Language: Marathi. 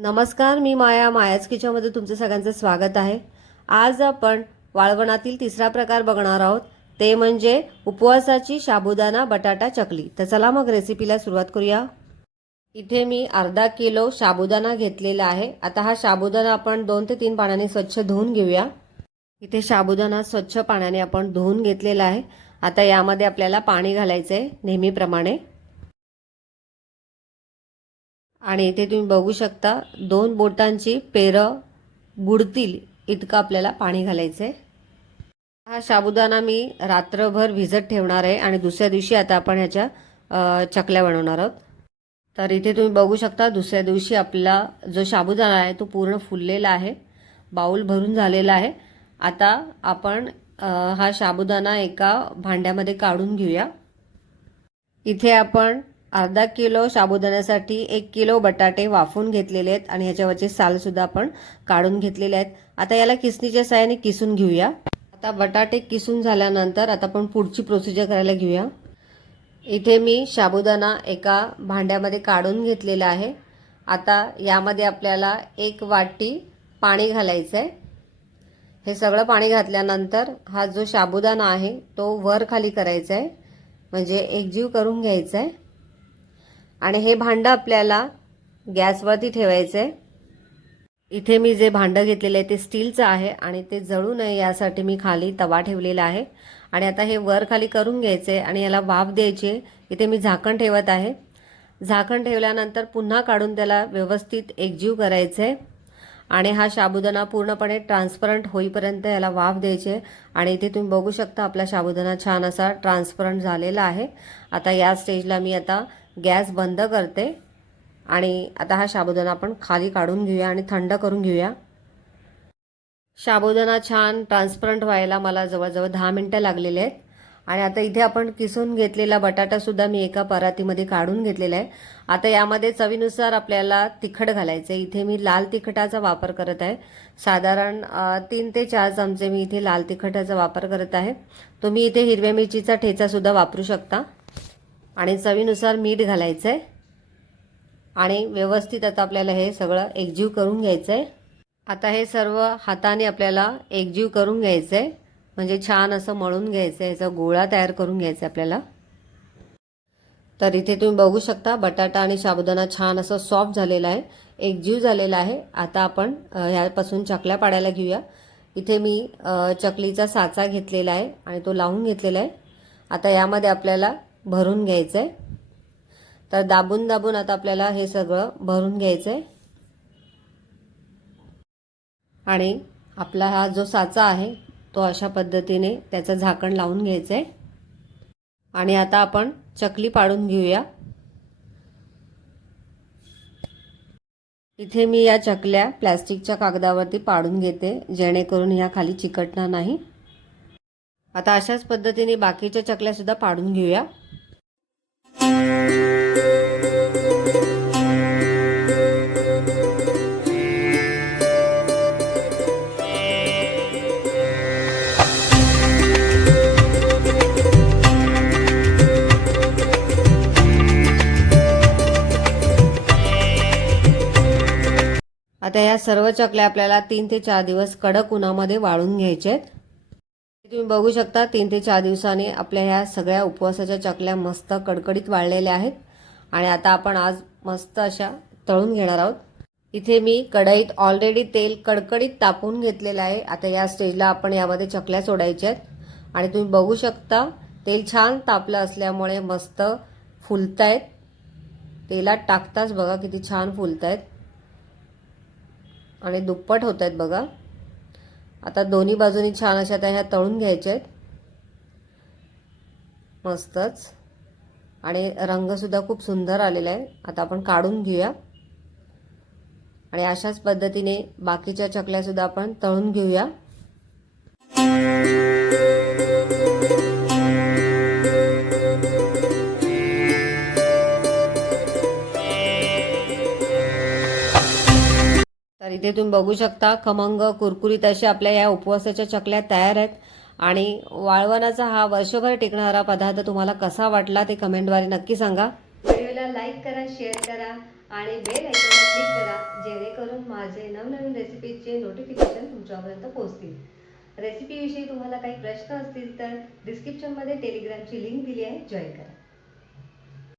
नमस्कार मी माया. मायाच किचनमध्ये तुमचं सगळ्यांचं स्वागत आहे. आज आपण वाळवणातील तिसरा प्रकार बघणार आहोत. ते म्हणजे उपवासाची साबुदाणा बटाटा चकली. तर चला मग रेसिपीला सुरुवात करूया. इथे मी अर्धा किलो साबुदाणा घेतलेला आहे. आता हा साबुदाणा आपण दोन ते तीन पाण्याने स्वच्छ धुवून घेऊया. इथे साबुदाणा स्वच्छ पाण्याने आपण धुवून घेतलेला आहे. आता यामध्ये आपल्याला पाणी घालायचं आहे नेहमीप्रमाणे. आणि इथे तुम्ही बघू शकता दोन बोटांची पेरं बुडतील इतकं आपल्याला पाणी घालायचं आहे हा साबुदाणा मी रात्रभर भिजत ठेवणार आहे आणि दुसऱ्या दिवशी आता आपण ह्याच्या चकल्या बनवणार आहोत. तर इथे तुम्ही बघू शकता दुसऱ्या दिवशी आपला जो साबुदाणा आहे तो पूर्ण फुललेला आहे बाऊल भरून झालेला आहे. आता आपण हा साबुदाणा एका भांड्यामध्ये काढून घेऊया. इथे आपण अर्धा किलो साबुदाण्यासाठी एक किलो बटाटे वाफून घेतलेले आहेत आणि ह्याच्यावरचे सालसुद्धा आपण काढून घेतलेले आहेत. आता याला किसणीच्या साहाय्याने किसून घेऊया. आता बटाटे किसून झाल्यानंतर आता आपण पुढची प्रोसिजर करायला घेऊया. इथे मी साबुदाणा एका भांड्यामध्ये काढून घेतलेला आहे. आता यामध्ये आपल्याला एक वाटी पाणी घालायचं आहे हे सगळं पाणी घातल्यानंतर हा जो साबुदाणा आहे तो वर खाली करायचा आहे म्हणजे एकजीव करून घ्यायचा आहे आणि हे भांडं आपल्याला गॅसवरती ठेवायचं आहे इथे मी जे भांडं घेतलेलं आहे ते स्टीलचं आहे आणि ते जळू नये यासाठी मी खाली तवा ठेवलेला आहे. आणि आता हे वर खाली करून घ्यायचं आहे आणि याला वाफ द्यायची इथे मी झाकण ठेवत आहे. झाकण ठेवल्यानंतर पुन्हा काढून त्याला व्यवस्थित एकजीव करायचं आहे आणि हा साबुदाणा पूर्णपणे ट्रान्सपरंट होईपर्यंत याला वाफ द्यायचे आणि इथे तुम्ही बघू शकता आपला साबुदाणा छान असा ट्रान्सपरंट झालेला आहे. आता या स्टेजला मी आता गॅस बंद करते. आणि आता हा साबुदाणा आपण खाली काढून घेऊया आणि थंड करून घेऊया. साबुदाणा छान ट्रान्सपरंट व्हायला मला जवळजवळ दहा मिनटं लागलेले आहेत. आणि आता इथे आपण किसून घेतलेला बटाटासुद्धा मी एका परातीमध्ये काढून घेतलेला आहे. आता यामध्ये चवीनुसार आपल्याला तिखट घालायचं आहे इथे मी लाल तिखटाचा वापर करत आहे. साधारण तीन ते चार चमचे मी इथे लाल तिखटाचा वापर करत आहे. तुम्ही इथे हिरव्या मिरचीचा ठेचासुद्धा वापरू शकता. आणि चवीनुसार मीठ घालायचं आहे आणि व्यवस्थित आता आपल्याला हे सगळं एकजीव करून घ्यायचं आहे आता हे सर्व हाताने आपल्याला एकजीव करून घ्यायचं आहे म्हणजे छान असं मळून घ्यायचं आहे याचा गोळा तयार करून घ्यायचा आहे आपल्याला. तर इथे तुम्ही बघू शकता बटाटा आणि साबुदाणा छान असं सॉफ्ट झालेला आहे एकजीव झालेला आहे. आता आपण ह्यापासून चकल्या पाडायला घेऊया. इथे मी चकलीचा साचा घेतलेला आहे आणि तो लावून घेतलेला आहे. आता यामध्ये आपल्याला भरून घ्यायचं आहे तर दाबून दाबून आता आपल्याला हे सगळं भरून घ्यायचं आहे आणि आपला हा जो साचा आहे तो अशा पद्धतीने त्याचं झाकण लावून घ्यायचं आहे आणि आता आपण चकली पाडून घेऊया. इथे मी या चकल्या प्लॅस्टिकच्या कागदावरती पाडून घेते जेणेकरून ह्या खाली चिकटणार नाही. आता अशाच पद्धतीने बाकीच्या चकल्यासुद्धा पाडून घेऊया. आता ह्या सर्व चकल्या आपल्याला तीन ते चार दिवस कडक उन्हामध्ये वाळून घ्यायचे आहेत. तुम्ही बघू शकता तीन ते चार दिवसांनी आपल्या ह्या सगळ्या उपवासाच्या चकल्या मस्त कडकडीत वाळलेल्या आहेत. आणि आता आपण आज मस्त अशा तळून घेणार आहोत. इथे मी कढईत ऑलरेडी तेल कडकडीत तापून घेतलेलं आहे. आता या स्टेजला आपण यामध्ये चकल्या सोडायच्या आहेत. आणि तुम्ही बघू शकता तेल छान तापलं असल्यामुळे मस्त फुलतायत. तेलात टाकताच बघा किती छान फुलतायत. आणि दुप्पट होत आहेत बघा. आता दोन्ही बाजूनी छान अशा त्या ह्या तळून घ्यायच्या आहेत. मस्तच. आणि रंगसुद्धा खूप सुंदर आलेला आहे. आता आपण काढून घेऊया. आणि अशाच पद्धतीने बाकीच्या चकल्यासुद्धा आपण तळून घेऊया. तर इथे तुम्ही बघू शकता खमंग कुरकुरीत असे आपल्या या उपवासाच्या चकल्या तयार आहेत. आणि वाळवणाचा हा वर्षभर टिकणारा पदार्थ तुम्हाला कसा वाटला ते कमेंटद्वारे नक्की सांगा. व्हिडिओला लाईक करा शेअर करा आणि बेल आयकॉनला क्लिक करा जेणेकरून जेणेकरून माझे नवनवीन रेसिपीचे नोटिफिकेशन तुमच्यापर्यंत पोहोचतील. रेसिपीविषयी तुम्हाला काही प्रश्न असतील तर डिस्क्रिप्शनमध्ये टेलिग्रामची लिंक दिली आहे. जॉईन करा.